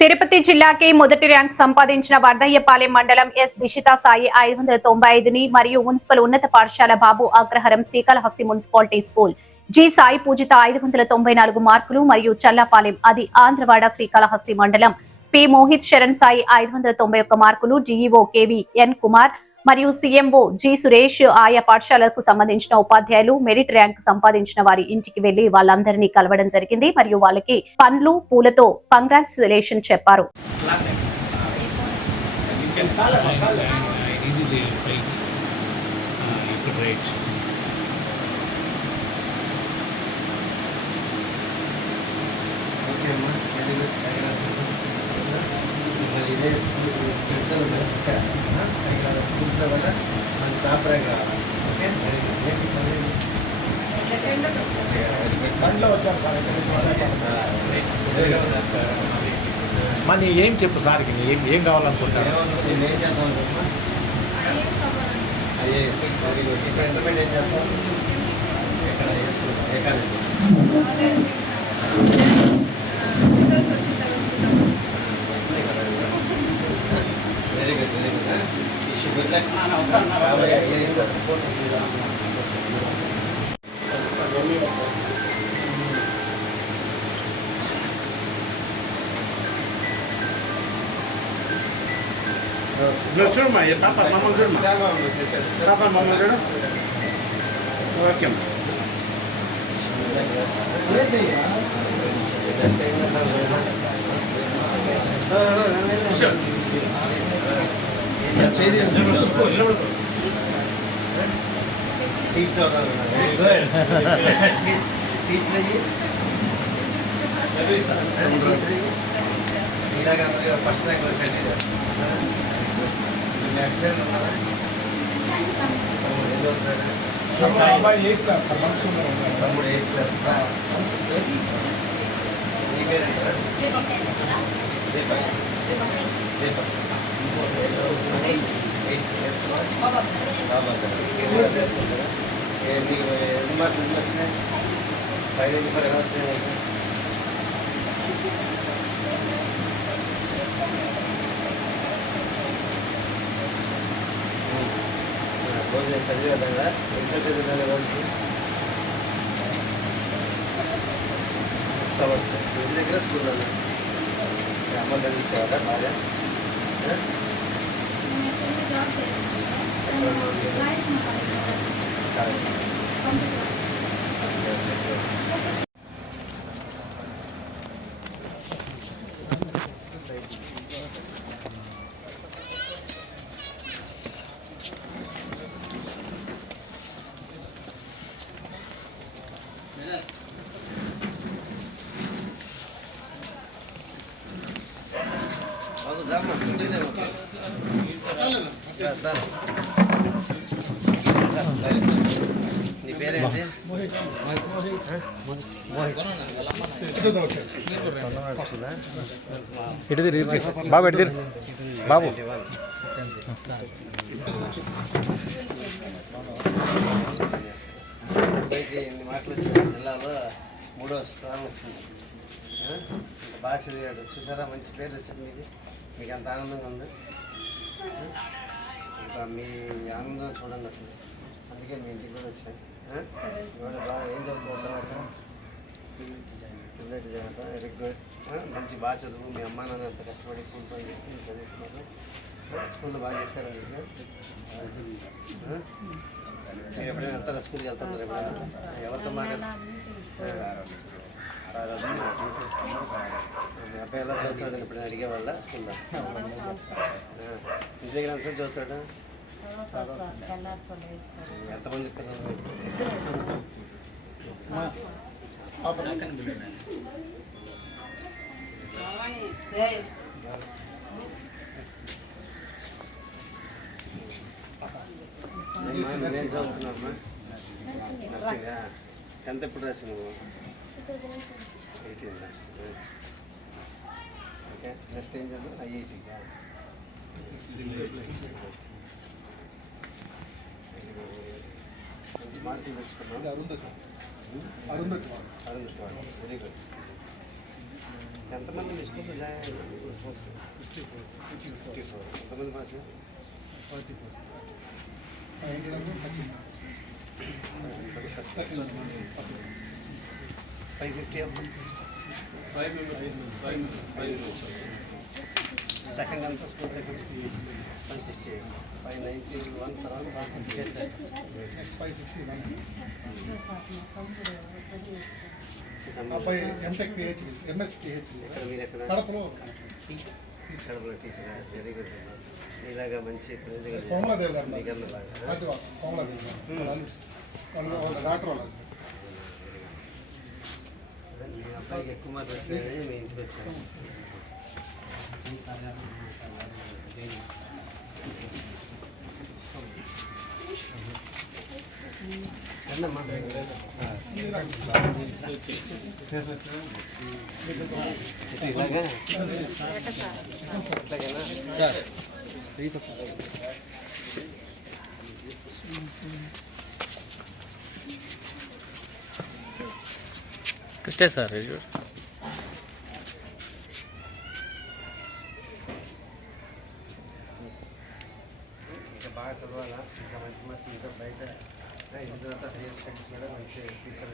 తిరుపతి జిల్లాకి మొదటి ర్యాంక్ సంపాదించిన వర్ధయ్యపాలెం మండలం ఎస్ దిశితా సాయి 595ని మరియు మున్సిపల్ ఉన్నత పాఠశాల Babu Agraharam Srikalahasti municipality school G Sai Poojitha 594 మార్కులు మరియు చల్లాపాలెం అది ఆంధ్రవాడ శ్రీకాళహస్తి మండలం పి మోహిత్ శరణ్ సాయి 591 మార్కులు జీఈఓ కేవి ఎన్ కుమార్ మరియు సీఎంఓ జి సురేష్ ఆయా పాఠశాలకు సంబంధించిన ఉపాధ్యాయులు మెరిట్ ర్యాంక్ సంపాదించిన వారి ఇంటికి వెళ్లి వాళ్ళందరినీ కలవడం జరిగింది మరియు వాళ్ళకి పండ్లు పూలతో కంగ్రాచులేషన్ చెప్పారు. ఇదే స్కూల్ స్కూల్స్లో కూడా మంచి టాపర్ కావాలి. ఓకే మరి ఏం చెప్పు సార్కి ఏం కావాలనుకుంటారు? ఏం చేద్దాం అనుకుంటున్నా? ఐఏఎస్. Very good. ఇక్కడ ఇంటర్మీడియట్ ఏం చేస్తాం? ఎక్కడ ఏ స్కూల్ ఏ college? Very good very good. Good luck. IAS చూడమ్మా పాప మమ్మల్ని చూడమ్మా పాప మమ్మల్ని చూడు. ఓకే అమ్మా. ఇలాగ ఫస్ట్ ర్యాంక్ సెండ్ చేస్తాను. నెక్స్ట్ టైం ఉన్నారా? తమ్ముడు 8th క్లాస్. ఈ పేరు దీపక్. Deepak 8th class. బాబా నీకు ఎన్ని మార్కులు వచ్చినాయి? 5 ఎలా వచ్చినాయి? రోజు నేను చదివేద్దాం కదా. రిసల్ట్ చదివేదాన్ని రోజుకి 6 hours. ఇంటి దగ్గర స్కూల్లో అమ్మ చదివించేవాళ్ళ బాగా? నీ పేరేంటి? బాబు ఎటు బాబు ఎన్ని మాటలు వచ్చింది? జిల్లాలో 3వ స్థానం వచ్చింది. బాగా చదివాడు. చూసారా మంచి పేరు వచ్చింది. మీకు ఎంత ఆనందంగా ఉంది? ఇంకా మీ ఆనందం చూడండి అసలు. అందుకే మీ ఇంటికి కూడా వచ్చాను. ఇవాళ బాగా ఏం చదువుకుంటున్నారు? Very good. మంచి బాగా చదువు. మీ అమ్మా నాన్న అంత కష్టపడి స్కూల్ పని చేసి మీరు చదివిస్తున్నారు. స్కూల్లో బాగా చేశారు. మీరు ఎప్పుడైనా వెళ్తారా? స్కూల్కి వెళ్తున్నారు ఎప్పుడైనా? ఎవరితో మాట్లాడారు? మీ అబ్బాయి ఎలా చదువుతాడు? ఎప్పుడైనా అడిగేవాళ్ళ స్కూల్లో? ఇంటి దగ్గర ఎంత చదువుతాడు? ఎంతమంది పిల్లలు? నేను చదువుతున్నామ్మా. నర్సింగా. ఎంత ఎప్పుడు రాసి నువ్వు? 18. ఓకే. నెక్స్ట్ ఏం చదువు? ఐఐటీగా. మార్కులు తెచ్చుకున్నాం. Arundhati very good. ఎంతమంది మీ స్కూల్లో జాయిన్ అయ్యారు? 54. ఎంతమంది పాస్? 44. 550 సెకండ్ అంతా స్కూల్ సెకండ్ 560 591 తర్వాత పాస్ చేశారు. నెక్స్ట్ 569. అబ్బాయి ఎంటెక్ పిహెచ్డి, ఎంఎస్ పిహెచ్డి ఇక్కడ మీరు ఎక్కడ? కడపలో కడపలో టీచర్. Very good. ఇలాగా మంచి ప్రయోజనం కోమలాదేవి గారు మీకన్నలాగా కోమలాదేవి గారు వాళ్ళ డాక్టర్ వాళ్ళ మీ అబ్బాయికి ఎక్కువ మార్కులు వచ్చినాయని మీ ఇంటికి వచ్చాను. రండమ్మా. ఇలాగా ఇట్లాగేనా? కృష్ణ సార్ ఇంకా బాగా చదవాలా, ఇంకా మంచి మంచి ఇంకా బయట ఇంటి తర్వాత హైయర్ స్టడీస్ కూడా మంచి టీచర్